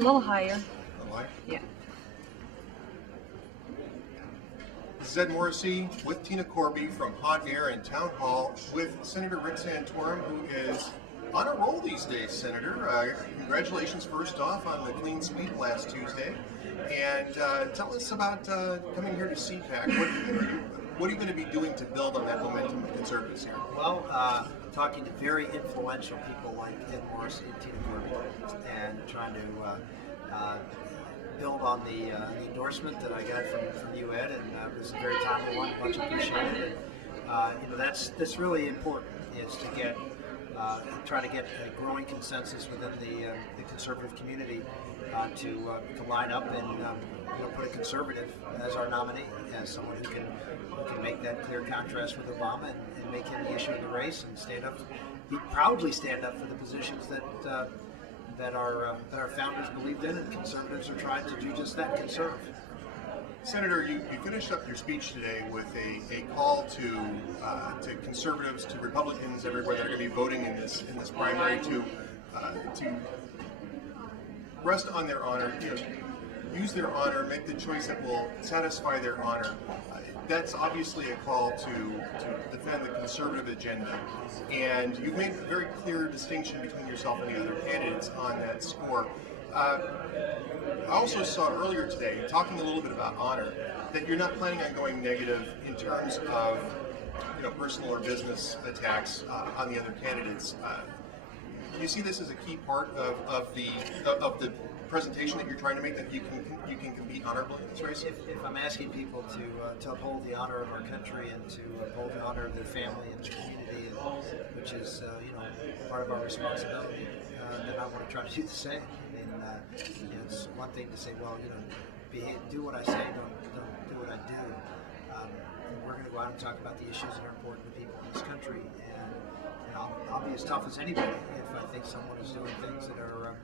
little higher. Like. Yeah. This is Ed Morrissey with Tina Corby from Hot Air and Town Hall with Senator Rick Santorum, who is on a roll these days, Senator. Congratulations first off on the clean sweep last Tuesday. And tell us about coming here to CPAC. What are you going to be doing to build on that momentum with conservatives here? Well, talking to very influential people like Ed Morrissey and Tina Corby, and trying to build on the endorsement that I got from you, Ed, and it was a very timely one, much appreciated. That's really important, is to get try to get a growing consensus within the conservative community to line up and put a conservative as our nominee, as someone who can make that clear contrast with Obama and make him the issue in the race, and proudly stand up for the positions that our founders believed in, and conservatives are trying to do just that, conserve. Senator, you finished up your speech today with a call to conservatives, to Republicans, everywhere that are going to be voting in this primary, to rest on their honor, use their honor, make the choice that will satisfy their honor. That's obviously a call to defend the conservative agenda, and you've made a very clear distinction between yourself and the other candidates on that score. I also saw earlier today, talking a little bit about honor, that you're not planning on going negative in terms of personal or business attacks on the other candidates. Do you see this as a key part of the presentation that you're trying to make, that you can compete honorably in this race? If I'm asking people to uphold the honor of our country and to uphold the honor of their family and their community, which is part of our responsibility, then I want to try to do the same. It's one thing to say, well, do what I say, don't do what I do. We're going to go out and talk about the issues that are important to people in this country, and I'll be as tough as anybody if I think someone is doing things that are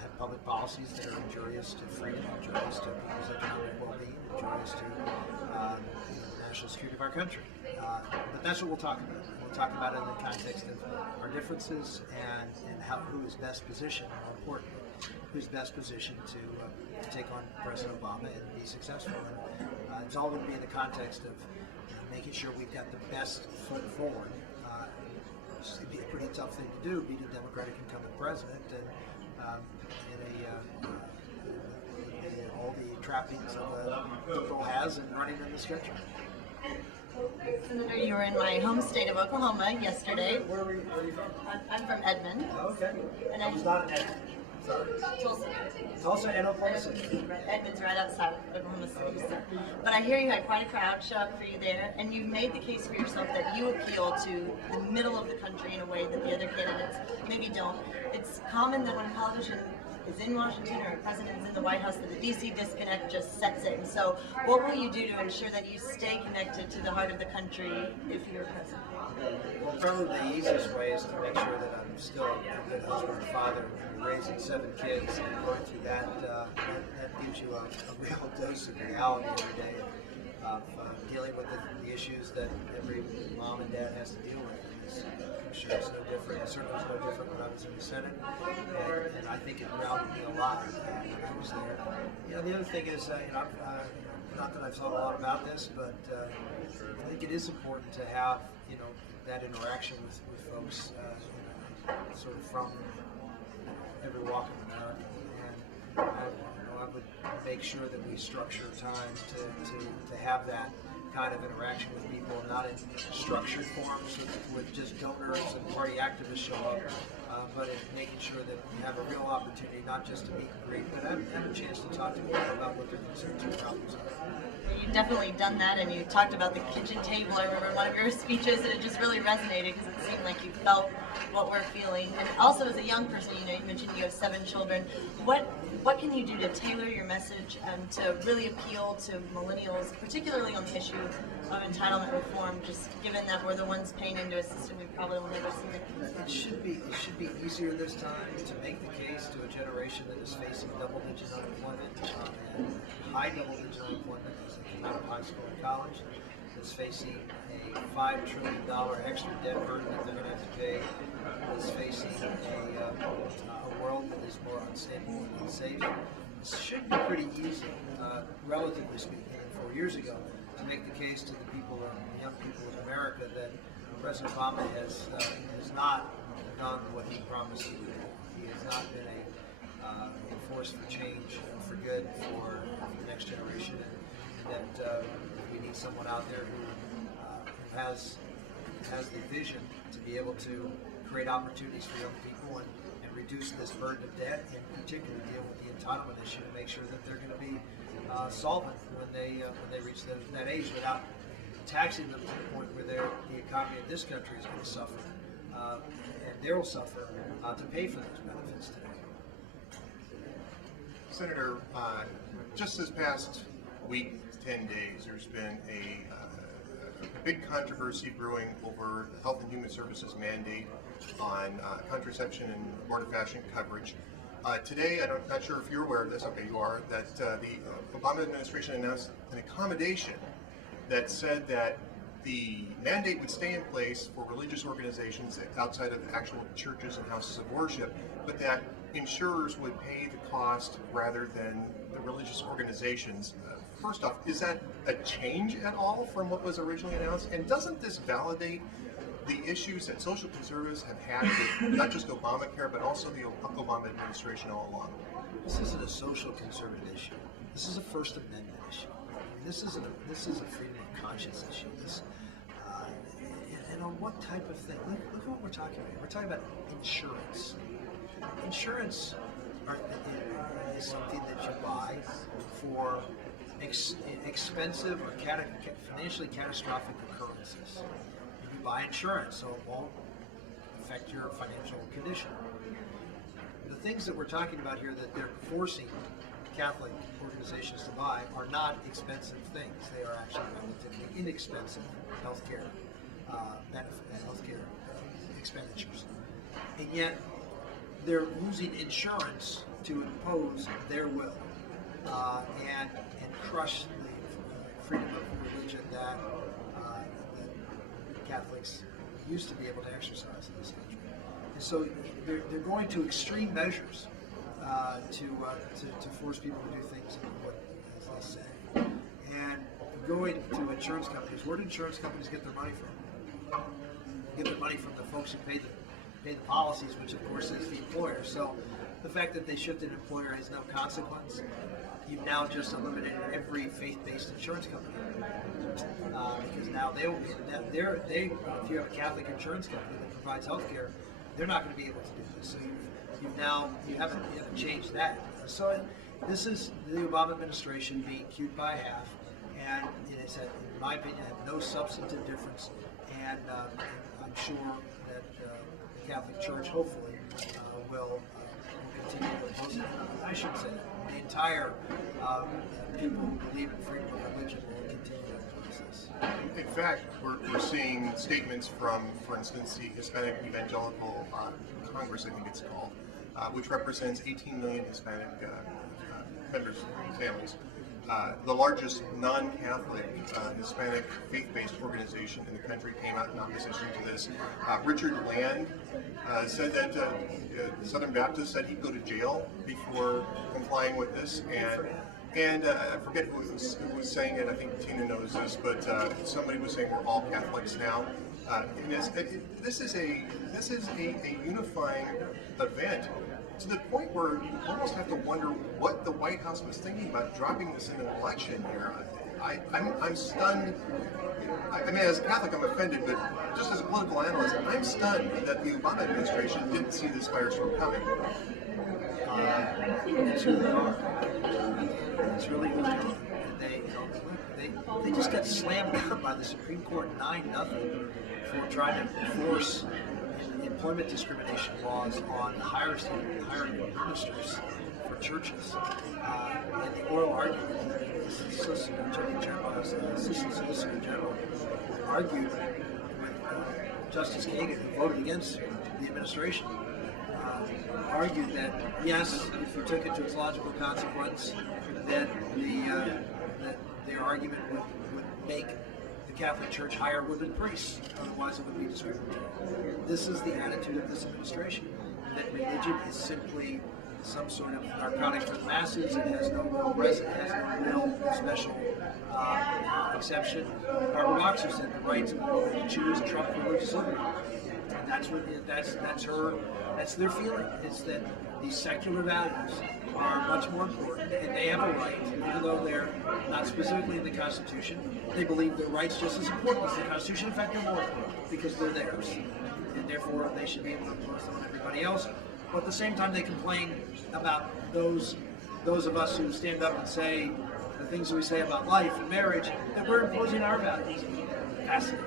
have public policies that are injurious to freedom, injurious to people's economic well-being, injurious to the national security of our country. But that's what we'll talk about. We'll talk about it in the context of our differences and who is best positioned, more importantly, who's best positioned to take on President Obama and be successful. And it's all going to be in the context of making sure we've got the best foot forward. It'd be a pretty tough thing to do, beat a Democratic incumbent president, and all the trappings of a liberal has in running in this country. Senator, you were in my home state of Oklahoma yesterday. Where were you from? I'm from Edmond. Oh, okay. And I was not in Edmond. Sorry. Tulsa and Oklahoma City. Edmond's right outside of Oklahoma City. But I hear you had quite a crowd show up for you there, and you've made the case for yourself that you appeal to the middle of the country in a way that the other candidates maybe don't. It's common that when a politician is in Washington or a president is in the White House, that the DC disconnect just sets in. So what will you do to ensure that you stay connected to the heart of the country if you're president? Well, probably the easiest way is to make sure that I'm still a good husband and father, raising 7 kids, and going through that gives you a real dose of reality every day of dealing with the issues that every mom and dad has to deal with. I'm sure it's no different. It certainly was no different when I was in the Senate, and I think it grounded me a lot when I was there. The other thing is, not that I've thought a lot about this, but I think it is important to have that interaction with folks, sort of from every walk of America, and I would make sure that we structure time to have that kind of interaction with people, not in structured forms with just donors and party activists show up, but in making sure that we have a real opportunity not just to meet and greet, but have a chance to talk to people about what their concerns and problems are. You've definitely done that, and you talked about the kitchen table. I remember in one of your speeches, and it just really resonated because it seemed like you felt what we're feeling. And also, as a young person, you mentioned you have 7 children. What can you do to tailor your message to really appeal to millennials, particularly on the issue of entitlement reform? Just given that we're the ones paying into a system we probably will never see it. It should be easier this time to make the case to a generation that is facing double-digit unemployment and high double-digit unemployment as they come out of high school and college. is facing a $5 trillion extra debt burden that they're going to have to pay, is facing a world that is more unstable and unsafe. This should be pretty easy, relatively speaking, 4 years ago, to make the case to the people, young people in America, that President Obama has not done what he promised he would do. He has not been a force for change, for good, for the next generation, and that we need someone out there who has the vision to be able to create opportunities for young people and reduce this burden of debt, and particularly deal with the entitlement issue to make sure that they're going to be solvent when they reach that age, without taxing them to the point where the economy of this country is going to suffer, and they will suffer to pay for those benefits today. Senator, just this past week, 10 days, there's been a big controversy brewing over the Health and Human Services mandate on contraception and abortifacient coverage. Today, I'm not sure if you're aware of this, okay, you are, that the Obama administration announced an accommodation that said that the mandate would stay in place for religious organizations outside of actual churches and houses of worship, but that insurers would pay the cost rather than the religious organizations. First off, is that a change at all from what was originally announced? And doesn't this validate the issues that social conservatives have had with not just Obamacare, but also the Obama administration all along? This isn't a social conservative issue. This is a First Amendment issue. I mean, this is a freedom of conscience issue. And on what type of thing? Look at what we're talking about. We're talking about insurance. Insurance is something that you buy for expensive or financially catastrophic occurrences. You buy insurance so it won't affect your financial condition. The things that we're talking about here that they're forcing Catholic organizations to buy are not expensive things. They are actually relatively inexpensive healthcare healthcare expenditures. And yet they're using insurance to impose their will and crush the freedom of religion that Catholics used to be able to exercise in this country. And so they're going to extreme measures to force people to do things as they say. And going to insurance companies, where do insurance companies get their money from? Get their money from the folks who pay the policies, which of course is the employer. So the fact that they shifted an employer has no consequence. You've now just eliminated every faith-based insurance company because now if you have a Catholic insurance company that provides health care, they're not going to be able to do this. So you haven't changed that. So this is the Obama administration being cute by half, and it has, in my opinion, had no substantive difference. And I'm sure that the Catholic Church, hopefully, will continue to oppose it. I should say that the entire people who believe in freedom of religion will continue to oppose this. In fact, we're seeing statements from, for instance, the Hispanic Evangelical Congress, I think it's called, which represents 18 million Hispanic members, families. The largest non-Catholic Hispanic faith-based organization in the country came out in opposition to this. Richard Land said that Southern Baptists said he'd go to jail before complying with this, and I forget who was saying it. I think Tina knows this, but somebody was saying we're all Catholics now. And this is a unifying event, to the point where you almost have to wonder what the White House was thinking about dropping this in an election year. I'm stunned. I mean, as a Catholic, I'm offended, but just as a political analyst, I'm stunned that the Obama administration didn't see this firestorm coming. It's really hard. It's really hard. They just got slammed down by the Supreme Court 9-0 for trying to enforce employment discrimination laws on hiring of ministers for churches. And the oral argument, the Assistant Solicitor General argued with Justice Kagan, who voted against the administration, argued that yes, if you took it to its logical consequence, that their argument would make the the Catholic Church hire women priests, otherwise it would be discriminatory. This is the attitude of this administration, that religion is simply some sort of narcotic for the masses. It has no real resident, has no real special exception. Barbara Boxer said the right to choose trump religious liberty. And that's their feeling, is that these secular values are much more important, and they have a right, even though they're not specifically in the Constitution. They believe their rights just as important as the Constitution. In fact, they're more important because they're theirs, and therefore they should be able to impose them on everybody else. But at the same time, they complain about those of us who stand up and say the things that we say about life and marriage, that we're imposing our values. Fascinating.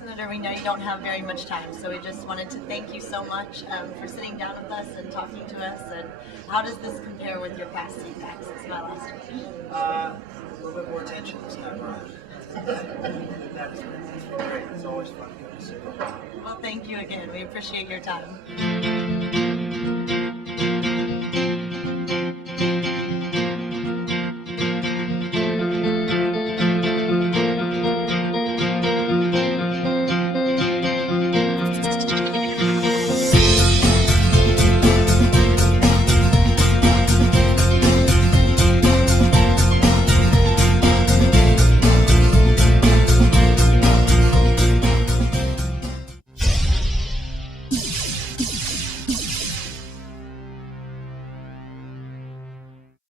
Senator, we know you don't have very much time, so we just wanted to thank you so much for sitting down with us and talking to us. And how does this compare with your past CPACs? It's my last question. A little bit more attention this time around. That's been great. It's always fun to go to see. Well, thank you again. We appreciate your time.